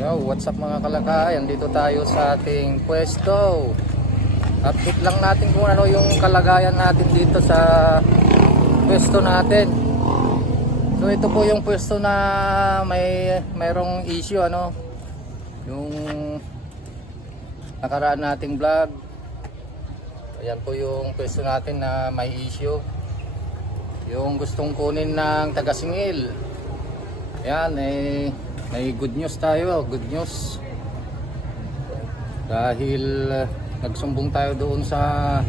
Yo, what's up mga kalakay? Andito tayo sa ating pwesto. Update lang natin kung ano yung kalagayan natin dito sa pwesto natin. So ito po yung pwesto na may mayroong issue ano. Yung nakaraan nating vlog. Ayan po yung pwesto natin na may issue. Yung gustong kunin ng taga-singil. Ayan, eh, may good news tayo, good news. Dahil uh, nagsumbong tayo doon sa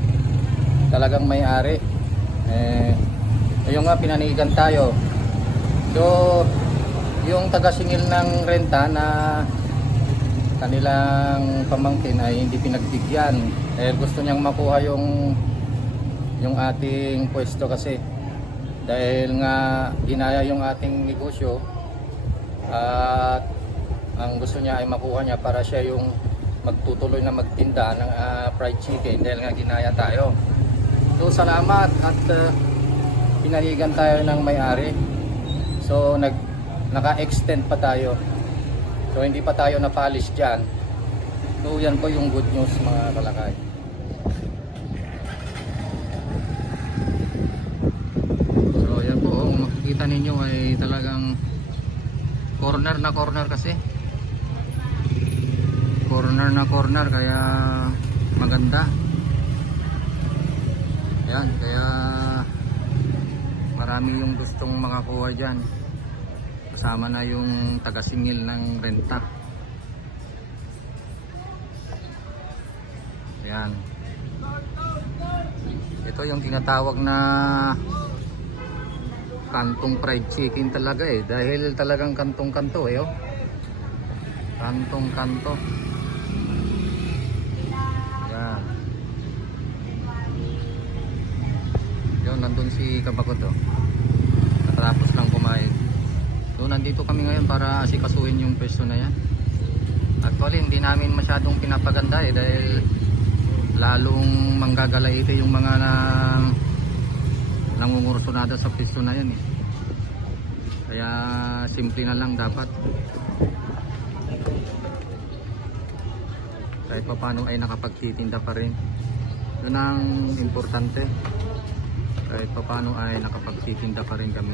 talagang may-ari. Eh, ayun nga, pinanigan tayo. So, yung taga-singil ng renta na kanilang pamangkin ay hindi pinagbigyan. Dahil gusto niyang makuha yung yung ating pwesto kasi dahil nga ginaya yung ating negosyo at ang gusto niya ay makuha niya para siya yung magtutuloy na magtinda ng ah, fried chicken dahil nga ginaya tayo. So salamat at uh, pinahigan tayo ng may-ari. So nag naka-extend pa tayo. So hindi pa tayo na-polish diyan. So yan po yung good news mga kalakay. So yan po, kung makikita ninyo ay talagang corner na corner kasi. Corner na corner kaya maganda. Yan, kaya marami yung gustong makakuha dyan. Kasama na yung taga-singil ng renta. Yan. Ito yung tinatawag na kantong fried chicken talaga eh. Dahil talagang kantong kanto eh oh. kantong kanto yan. Yun nandun si kabakot oh. Natapos lang kumain. So nandito kami ngayon para asikasuhin yung pwesto na yan. Actually hindi namin masyadong pinapaganda eh dahil lalong manggagalaite yung mga na nangungursunada sa pisto na yan eh. Kaya simple na lang dapat. Kahit pa ay nakapagtitinda pa rin. Yun ang importante. Kahit pa ay nakapagtitinda pa rin kami.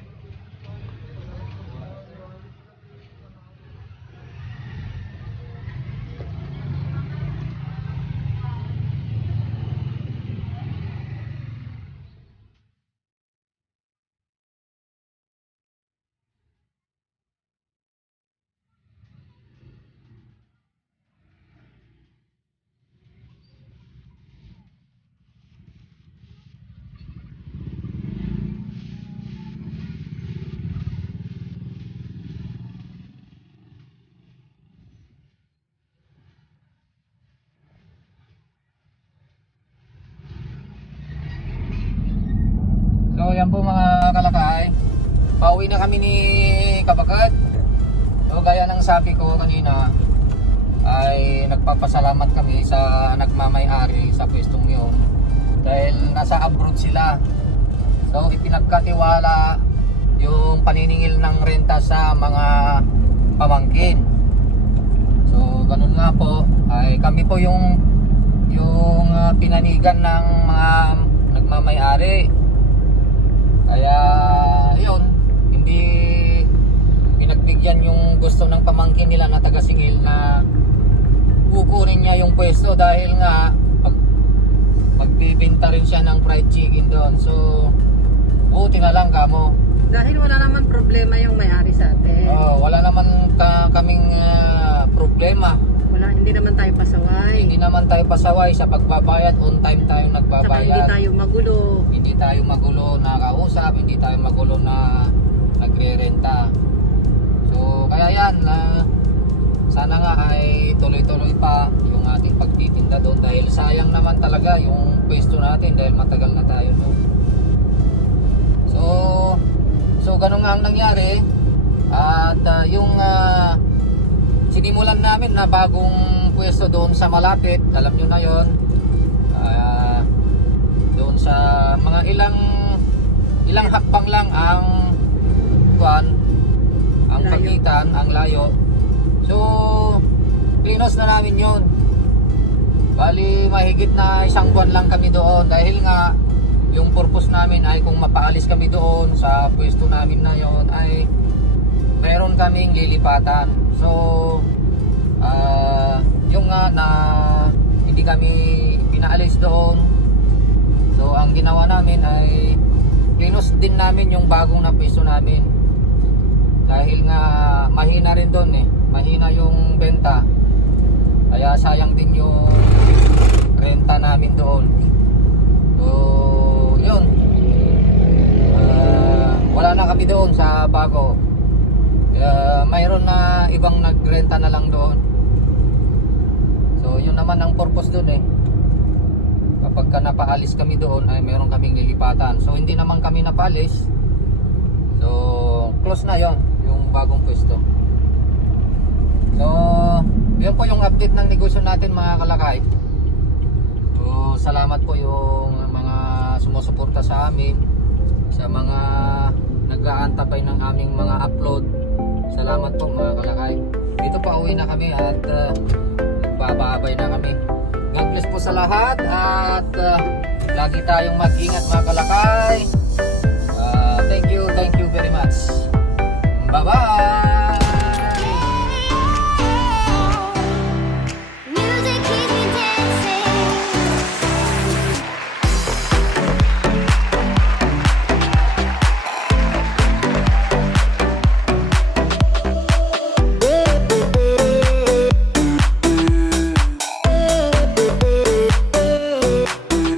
So yan po mga kalakay. Pauwi na kami ni Kabagat. So gaya ng sabi ko kanina ay nagpapasalamat kami sa nagmamay-ari sa pwestong yun dahil nasa abroad sila. So ipinagkatiwala yung paniningil ng renta sa mga pamangkin. So ganun nga po ay kami po yung yung ah, pinanigan ng mga nagmamay-ari. Nila na kukunin niya yung pwesto dahil nga pag, magbibenta rin siya ng fried chicken doon. So, buti na lang kamo. Dahil wala naman problema yung may-ari sa atin. Oh, wala naman ka, kaming ah, problema. Wala, hindi naman tayo pasaway. Hindi naman tayo pasaway sa pagbabayad. On time tayong Saka hindi nagbabayad. tayo magulo. hindi tayo magulo na kausap, hindi tayo magulo na nagre-renta. So, kaya yan, na sana nga ay tuloy-tuloy pa yung ating pagtitinda doon dahil sayang naman talaga yung pwesto natin dahil matagal na tayo doon. So, So ganun nga ang nangyari at ah, yung ah, sinimulan namin na bagong pwesto doon sa malapit, alam nyo na yon. Ah, doon sa mga ilang ilang hakbang lang ang kuan ang pagitan, ang layo. So klinos na namin yon. Bali mahigit na isang buwan lang kami doon dahil nga yung purpose namin ay kung mapaalis kami doon sa pwesto namin na yon ay meron kaming lilipatan. So ah yung nga na hindi kami pinaalis doon. So ang ginawa namin ay klinos din namin yung bagong na pwesto namin. Dahil nga mahina rin doon eh. Mahina yung benta. Kaya sayang din yung renta namin doon. So, yun. Ah, wala na kami doon sa bago. Kaya mayroon na ibang nagrenta na lang doon. So, yun naman ang purpose doon eh. Kapag ka napaalis kami doon ay meron kaming lilipatan. So, hindi naman kami napaalis. So, close na yon yung bagong pwesto. So, yun po yung update ng negosyo natin mga kalakay. So, salamat po yung mga sumusuporta sa amin, sa mga nag-aantabay ng aming mga upload. Salamat po mga kalakay. Dito pa uwi na kami at uh, nagbabaabay na kami. God bless po sa lahat at uh, lagi tayong mag-ingat mga kalakay. 拜拜。